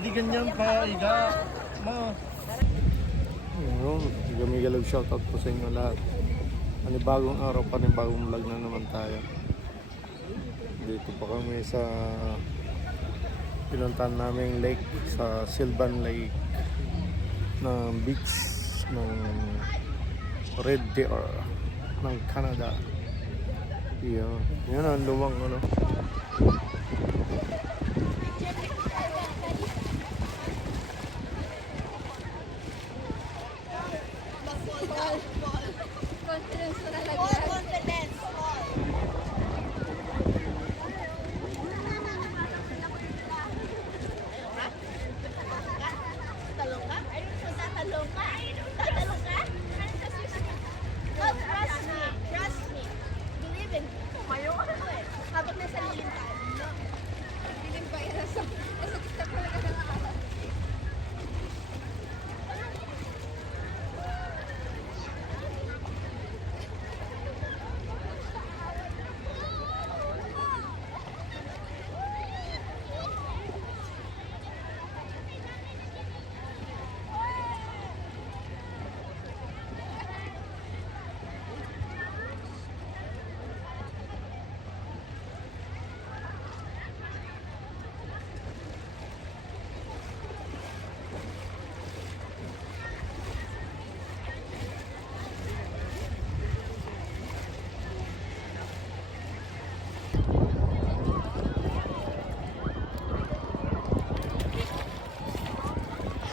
Hindi ganyan pa, iga. Ma. Ayun, gamigalog shoutout po sa inyo lahat. Panibagong araw, panibagong vlog na naman tayo. Dito pa kami sa pinuntahan naming lake, sa Sylvan Lake na beach ng Red Deer ng Canada. Yan ang lumang ano.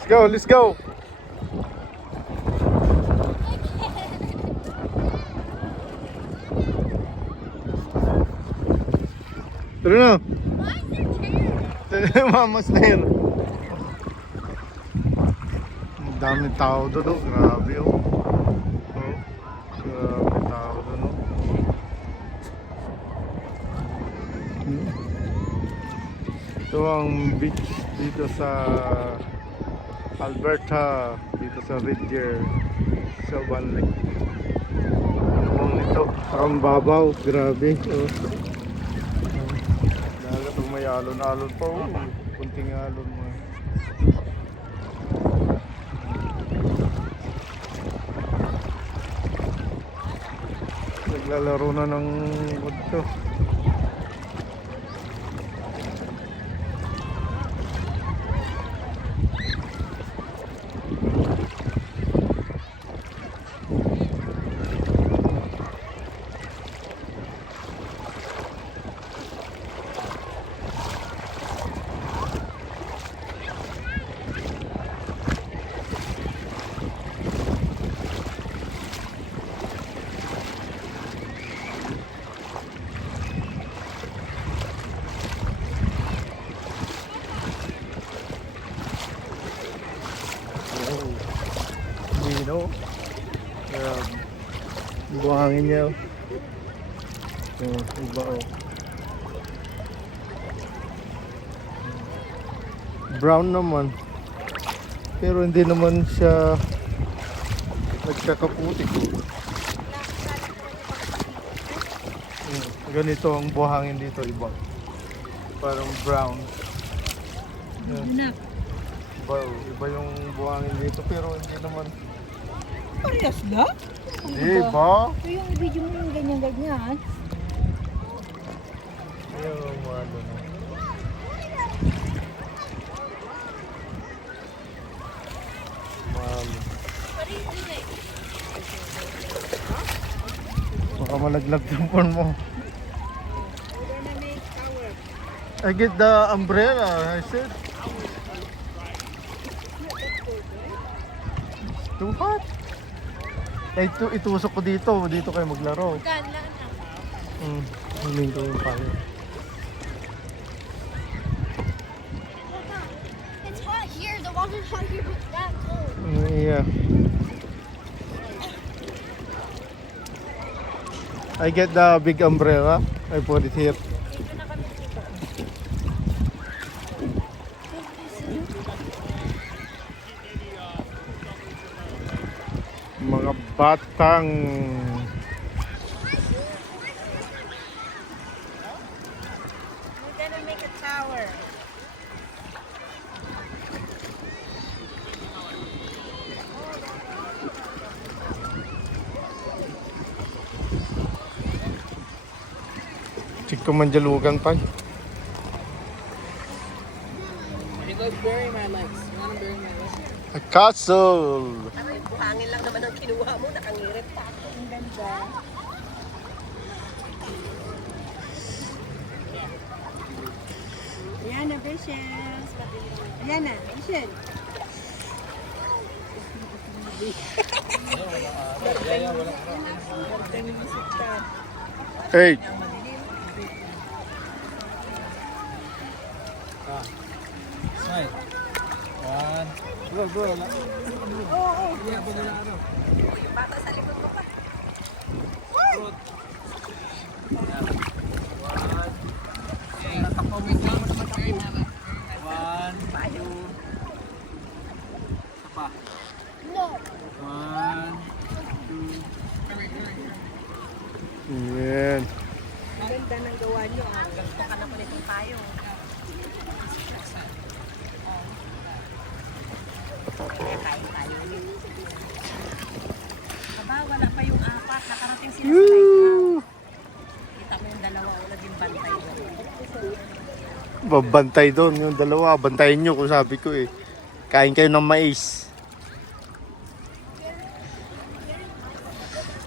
Let's go. Tara na. Mamas na yun. Ang daming tao doon, oh. Grabe, oh. Oh, grabe tao doon, oh. Ito ang beach dito sa Alberta, dito sa Red Deer, Sylvan Lake. Ano bang ito? Parang babaw, grabe. Oh. Dagat oh, may alon-alon pa. Oh. Kunting alon mo. Naglalaro na ng ito. No? Buhangin niya. Iba oh. Brown naman. Pero hindi naman siya nagkakaputi ko. Ganito ang buhangin dito, iba. Parang brown. Yan. Iba yung buhangin dito pero hindi naman. Parehas lang? Diba? So yung video mo yung ganyan-ganyan. Yung ano na. Baka malaglag yung phone mo. I get the umbrella, I said. It's too hot. Itusok ko dito kayo maglaro. Huling ko yung payo. It's hot here. The water's hot here, but it's that cold. Yeah. I get the big umbrella. I put it here. Mga batang We're gonna make a tower. Kumanjalugan pa. You go bury my legs. You wanna bury my legs? A castle. Aray, buhangin lang naman ang kinuha mo, nakangirit pa ako. Ang ganda. Ayan na, Precious. Ayan na, Precious. Hey. Smile. One. Go. Yeah, pag nila ano. Yung bata sa likod ko pa. Nakapawit lang. Bury my legs. One. Payo. Isa pa. No. One. Yan. Ang ganda ng gawa niyo. Gusto ka na pa nitong tayo. Kain tayo ulit. Aba, wala pa yung apat. Nakarating sila sa playground. Kita mo yung dalawa. Wala din bantay doon. Babantay doon. Yung dalawa, bantayin nyo kung sabi ko eh. Kain kayo ng mais.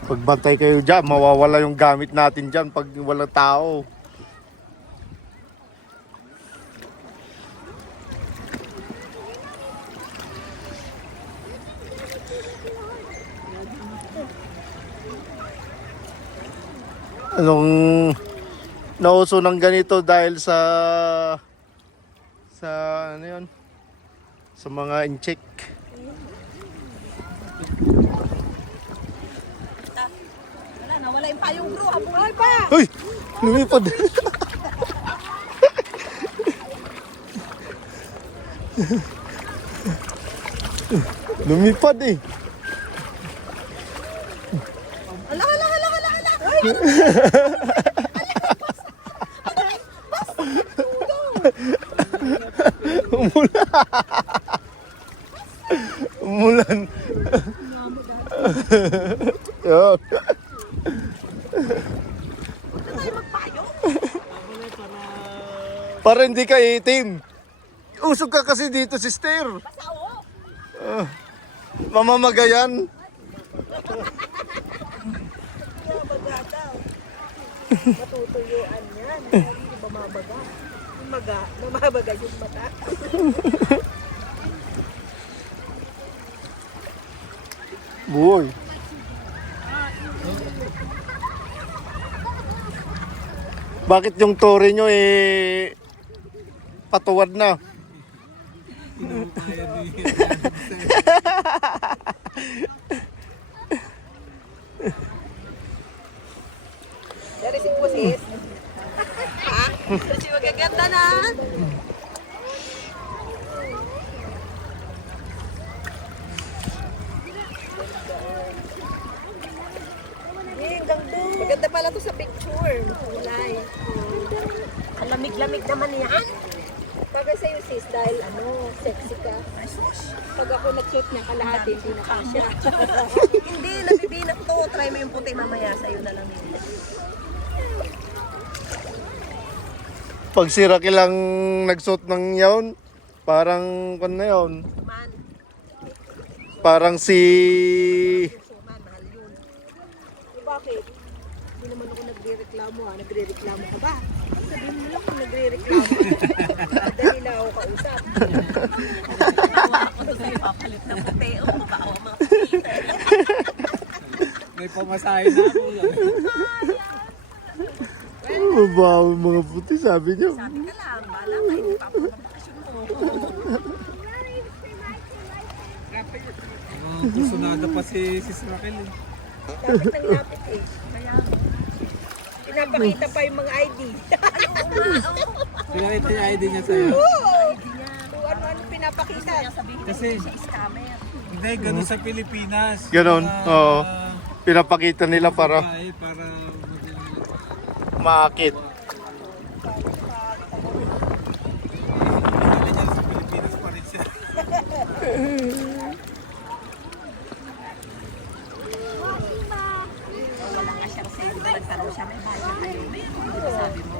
Pagbantay kayo dyan, mawawala yung gamit natin dyan pag walang tao. Anong nauso ng ganito dahil sa ano yun? Sa mga incheck. Wala na, wala yung payong bro. Habulay pa! Uy! Lumipad! Lumipad eh. Hala! Umulan. Umulan. Yan. Para hindi ka itim. Usog ka kasi dito, sister. Mamamagayan. Matutuyuan yan. Hindi bumabaga. Bumabaga yung mata. Boy. Bakit yung tore nyo patuwad na? Dari si Pusis. Ha? Kasi magaganda na. Maganda pala to sa picture. Kulay. Ang lamig-lamig naman yan. Bagay sa'yo sis dahil sexy ka. Pag ako nag-shoot niya kalahati, hindi na kasya. Hindi, nabibinat to. Try mo yung puti mamaya. Sa'yo na lang yun. Pag si Raquel lang nagsuot ng yawn, parang na yun. Man, Parang si... suman, mahal yun. Bakit? Hindi naman ako nagre-reklamo ha. Nagre-reklamo ka ba? Sabihin mo lang kung nagre-reklamo. Dali na ako kausap. Nawa ako na sa'yo papalit ng puti. O, mabawa mga puti. May pamasahe na ako. Mabaw mga puti, sabi niyo. Sabi ka lang, bahala ka. Hindi pa ako mabakasyon mo. Kusunada pa si Raquel. Lapit ng lapit eh. Kaya, pinapakita pa yung mga ID. Ay, oo nga. Pinakita yung ID niya sa'yo. Kung ano-ano pinapakita. Kasi, Scammer. hindi, ganun sa Pilipinas. Ganon, Mga oo. Pinapakita nila para babae, para maakit. Hindi niya sa Pilipinas pa rin siya. Wala nga siya kasi nagtanong siya, may bahay ka kayo. Hindi ba sabi mo?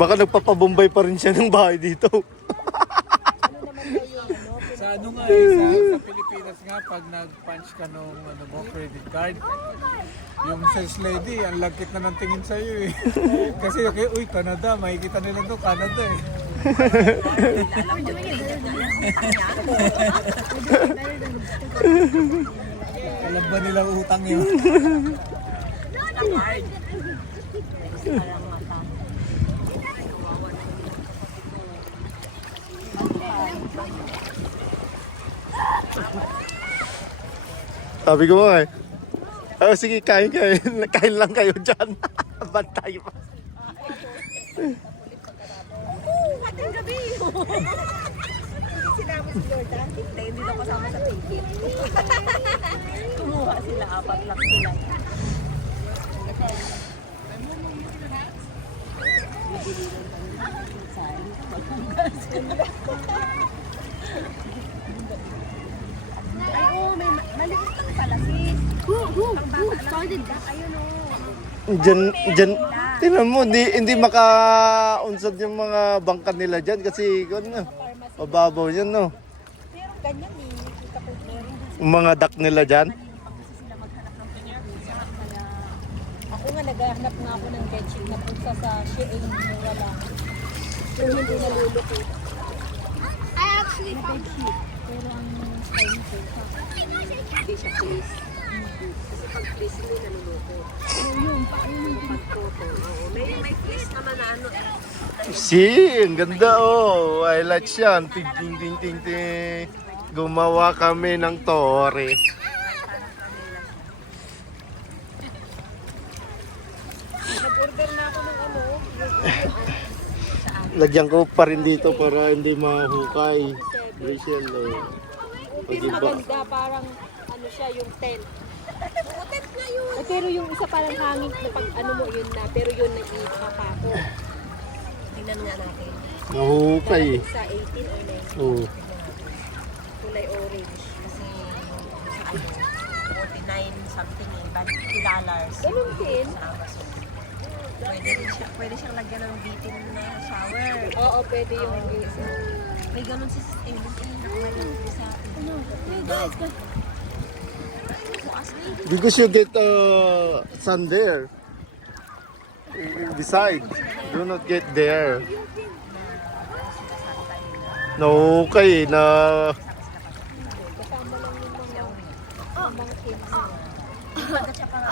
Baka nagpapabombay pa rin siya ng bahay dito. Sa ano nga sa Pilipinas nga, pag nag-punch ka nung ano mo, credit card, yung sales lady, ang lagkit na ng tingin sa'yo eh. Kasi okay, uy, Canada, makikita nila to, Canada eh. Alam ba nilang utang yun? Sabi ko nga eh. Oh, sige, kain. Kain lang kayo dyan. Bantay pa. Mating gabi! Sinama si Jordan, hindi daw kasama sa ticket. Kumuha sila, 4 lang sila. Ay, oo, may maliit lang pala sis. Who started that? Ayun o. Dyan, tingnan mo, hindi makaunsad yung mga bangka nila dyan kasi ano, mababaw yan, no? Pero ganyan eh, nakita ko meron din Yung mga duck nila dyan. kasi sila maghanap ng pusa. Kaya ako nga naghahanap nga ako ng ketchup na pusa sa Shein mura lang. Pero hindi nalulukot. I actually found it. Pero ang style nito, hindi siya place. Kasi pag place hindi nalulukot. Yun, paano yung pag-photo? May place naman na ano. Ang ganda oh. Highlights yan. Ting, ting, ting, ting, ting. Gumawa kami ng tore. Nag-order na ako ng ano. Lagyan ko pa rin dito para hindi mahukay. Rachel, oh. O, Pero diba? maganda, parang ano siya, yung tent. Oo, tent na yun. Pero yung isa parang hangin na pag ano mo yun na, pero yun nag-ipapako. Tingnan nga natin. Mahukay. Sa 18 or 19, Oh. kulay orange. Kasi sa ano, 49 something eh, $20. Ganun din. Sa Amazon. Pwede siyang lagyan ng bitin na shower. Oo, pwede yung isa. May ganun si Sis Ellen. Nakuha sa akin. Hey guys, guys. Because you get sun there. Beside, do not get there. No, okay na. Kasama lang yung mga kids.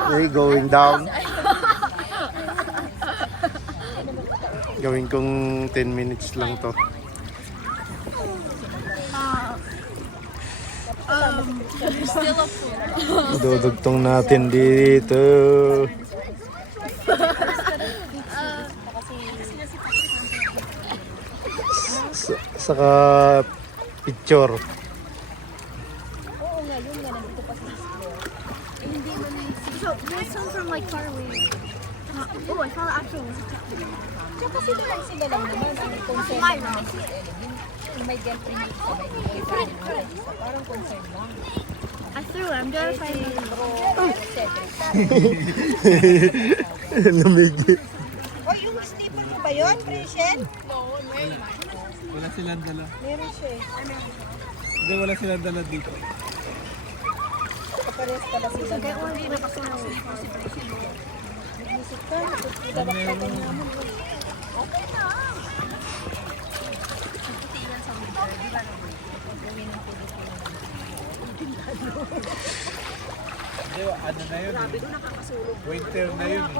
Hey, going down. Gawin kong 10 minutes lang to. Still up for Dudugtong natin dito. Saka picture. Oo nga, yun nga, nandito pa si Isidro. Hindi man. So, there's some from like far away. Oh, I found actual. Tsaka sila lang naman, ang concern naman si Ellen. Yung may girlfriend dito sa may girlfriend naman, parang concern lang. I threw it. I'm gonna find it. Lamig. O, yung slipper mo ba yun, Rachel? Wala silang dala. Meron siya eh. Hindi, wala silang dala dito. Kaparehas pala sila. Kaya kung hindi nakasunog. Isip ka, idabak-tabak naman. Okay na. Tingnan sa winter, di ba naman? Gawin ng Pilipinas. Hindi, ano na yun Grabe eh. doon nakakasulog. Winter na yun eh.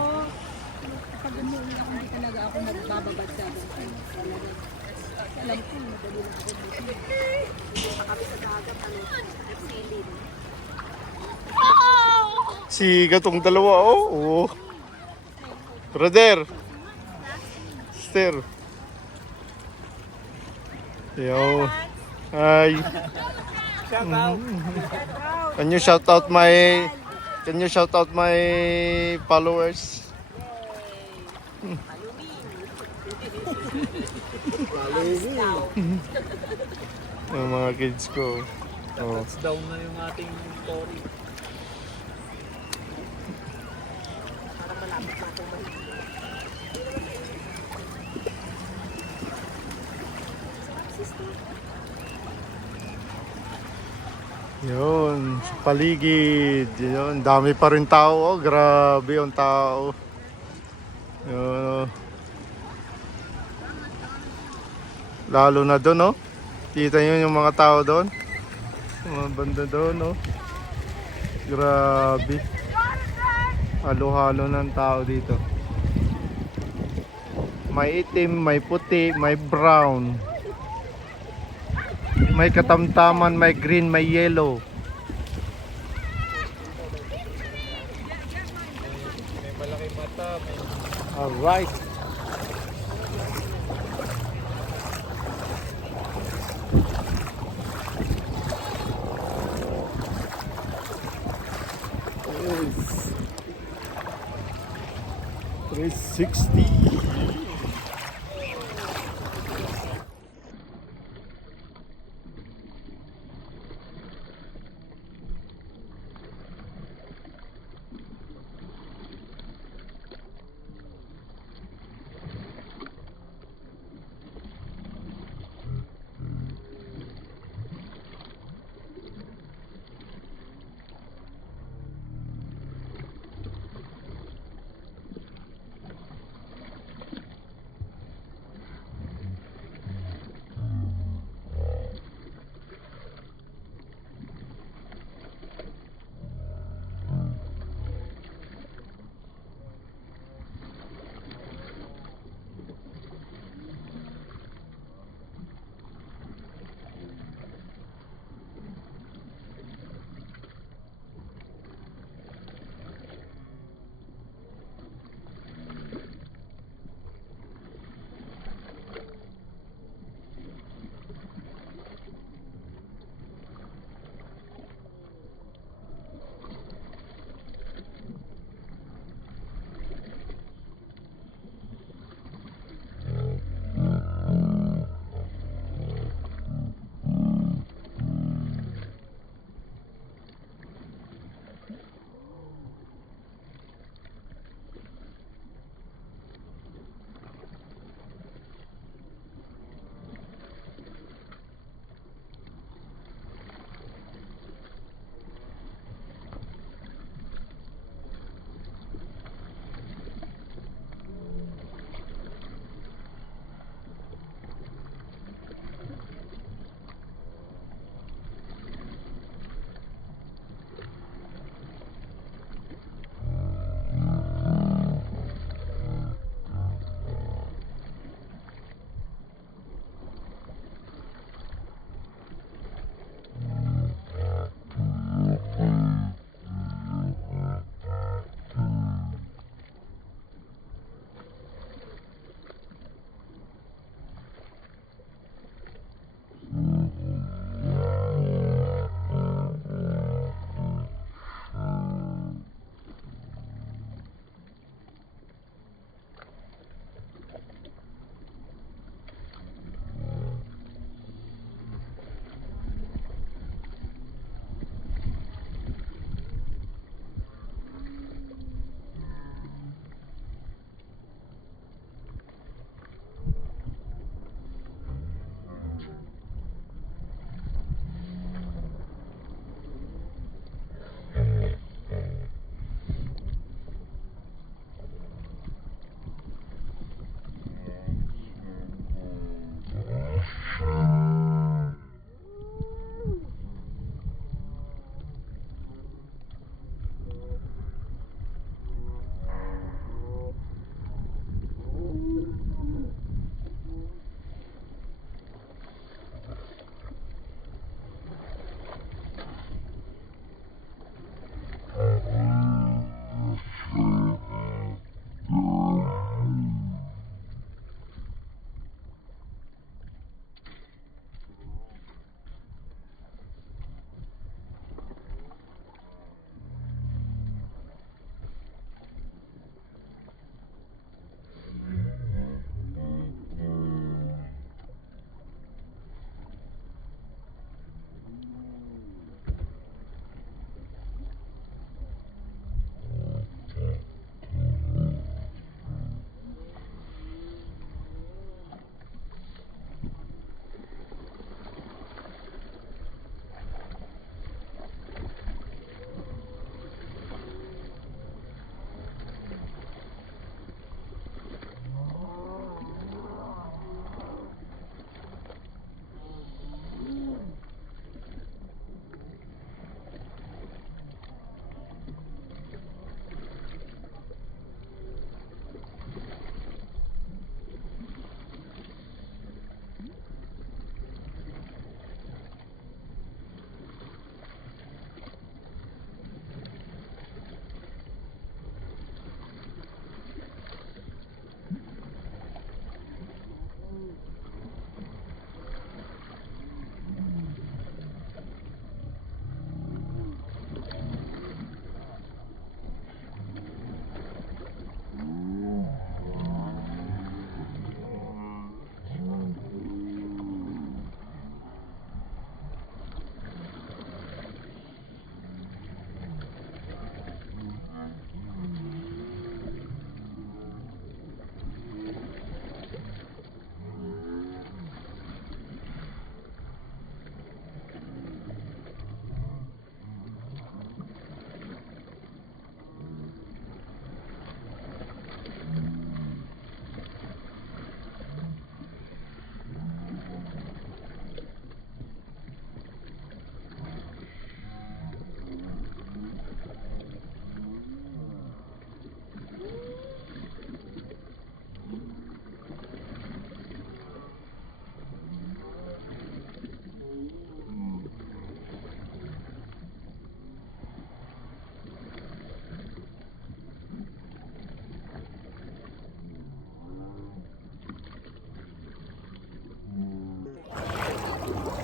Pag ganun na ako, hindi talaga ako magbababad sa akin. Alam ko, madali lang ako dito. Kami sa dagat, ano, nagsilid. Sigat tong dalawa, oh. Oh. Brother. Sister. Yo. Hi. Shout out! Can you shout out my followers? Yung mga kids ko. Oh. Down na yung ating story. Yun, sa paligid. Yun, dami pa rin tao. Oh, grabe yung tao. Yun, oh. Lalo na doon, oh. Kita nyo yung mga tao doon. Yung mga banda doon, oh. Grabe. Halo-halo ng tao dito. May itim, may puti, may brown. May katamtaman, may green, may yellow. May malaki mata, may Alright. Yes. 360.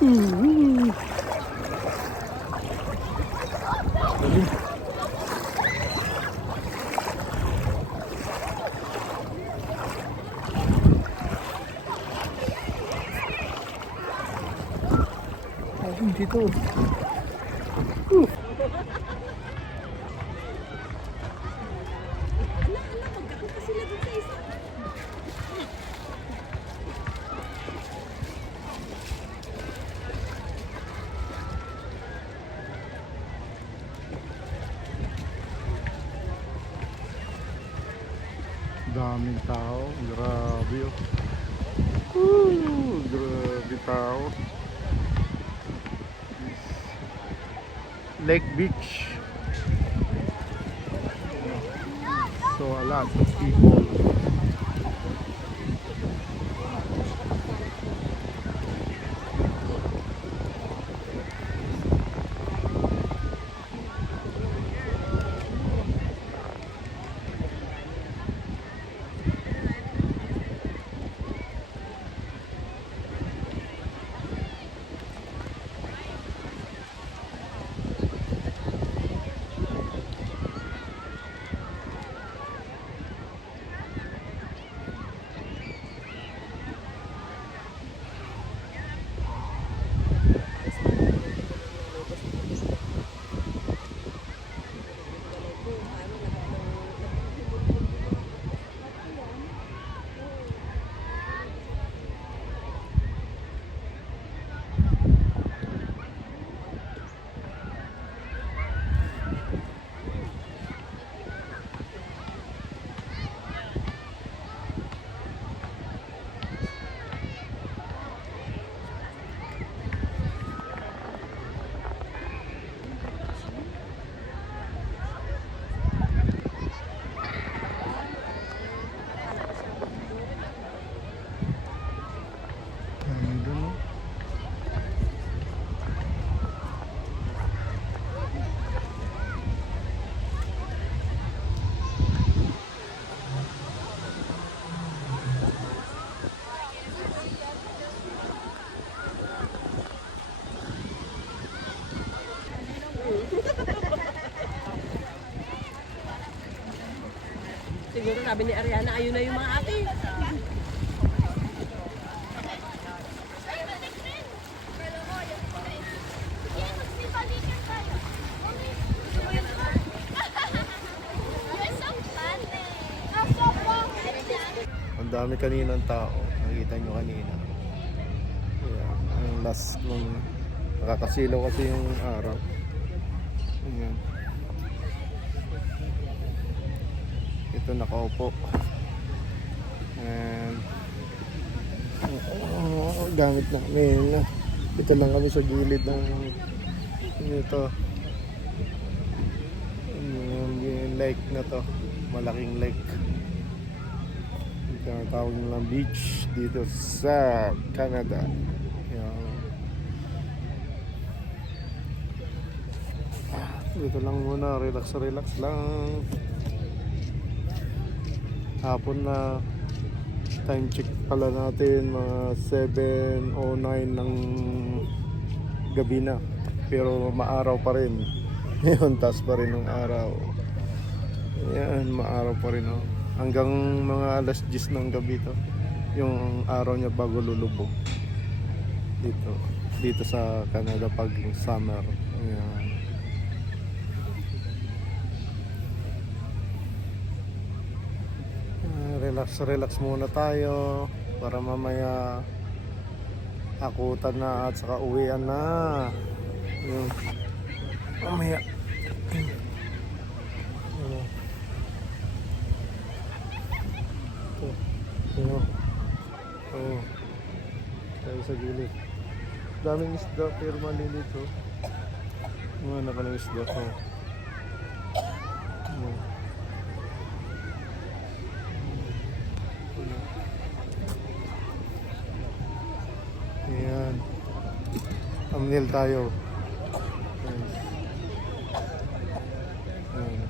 Galing. Ayun dito. Daming tao, grabe oh. Grabe tao. Lake Beach. So a lot of people. Siguro sabi ni Ariana, ayun na yung mga ate. Ang dami kaninang tao. Nakita nyo kanina. Ayan. Ang last nung nakakasilaw kasi yung araw. Ayan. Ito nakaupo. And gamit namin. Ito lang kami sa gilid ng ito. Yung lake na to. Malaking lake. Tawag nilang beach dito sa Canada. Yan. Dito lang muna, relax lang. Hapon na, time check pala natin mga 7:09 ng gabi na, pero maaraw pa rin. Ngayon taas pa rin ng araw. Ayan, maaraw pa rin oh. Hanggang mga alas 10 ng gabi to yung araw niya bago lulubog dito sa Canada pag summer. Ayan. Relax muna tayo para mamaya akutan na at saka uwian na. Yun. Mamaya oh, tayo sa gilid. Daming isda pero malilit oh. Mga nakalang isda oh. Ayan. Thumbnail tayo. Ayan.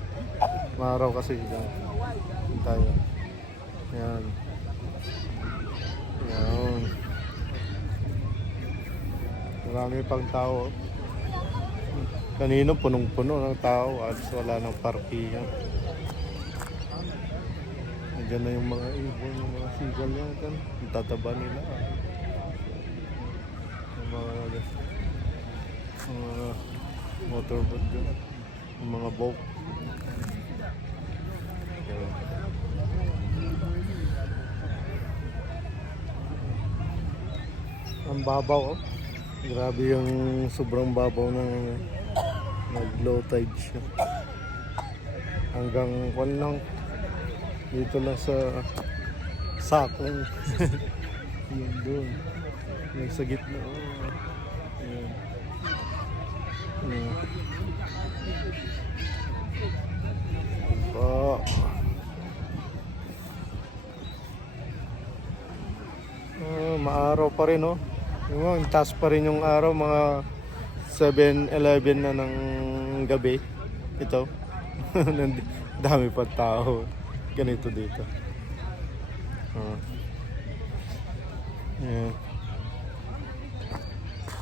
Maaraw kasi dyan tayo. Ayan. Ayan. Marami pang tao. Kanino punong-puno ng tao at wala nang parkingan. Nandiyan na yung mga ibon, yung mga seagull yan. Ang tataba nila. Yung mga motorboat dyan. Yung mga boat. Yan. Ang babaw, oh. Grabe yung sobrang babaw ng nag-low tide siya. Hanggang kwan lang. Dito lang sa sakong. Yun doon. Yung sa gitna. Oh. Yan. Yan. Ba. Maaraw pa rin, oh. Yung taas pa rin yung araw, mga 7-11 na ng gabi. Ito. Dami pa tao. Ganito dito. Yan.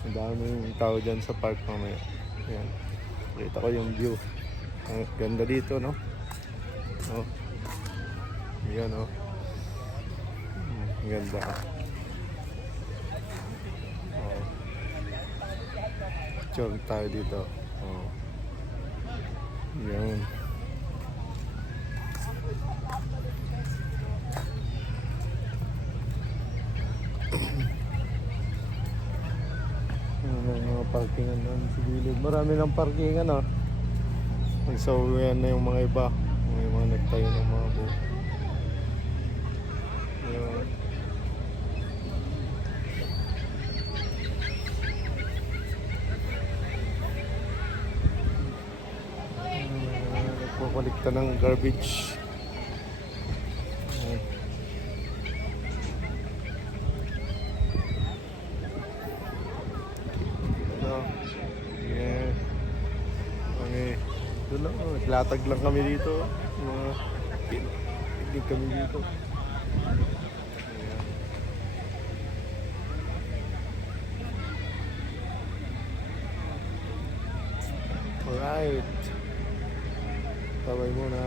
Ang daming tao dyan sa park mamaya. Yan. Kita ko yung view. Ang ganda dito, no? Oh. Yan, oh. Ang ganda. Picture tayo dito. Oh. Yan. Mga parkingan doon sa gilid. Marami ng parkingan, oh. Nagsawian na yung mga iba. May mga nagtayo ng mga buhok. Yan. Nagpapalikta ng garbage. Yan. Yeah. Okay. Doon lang, oh. Naglatag lang kami dito. Mga picnic kami dito. Ayan. Alright. Tabay muna.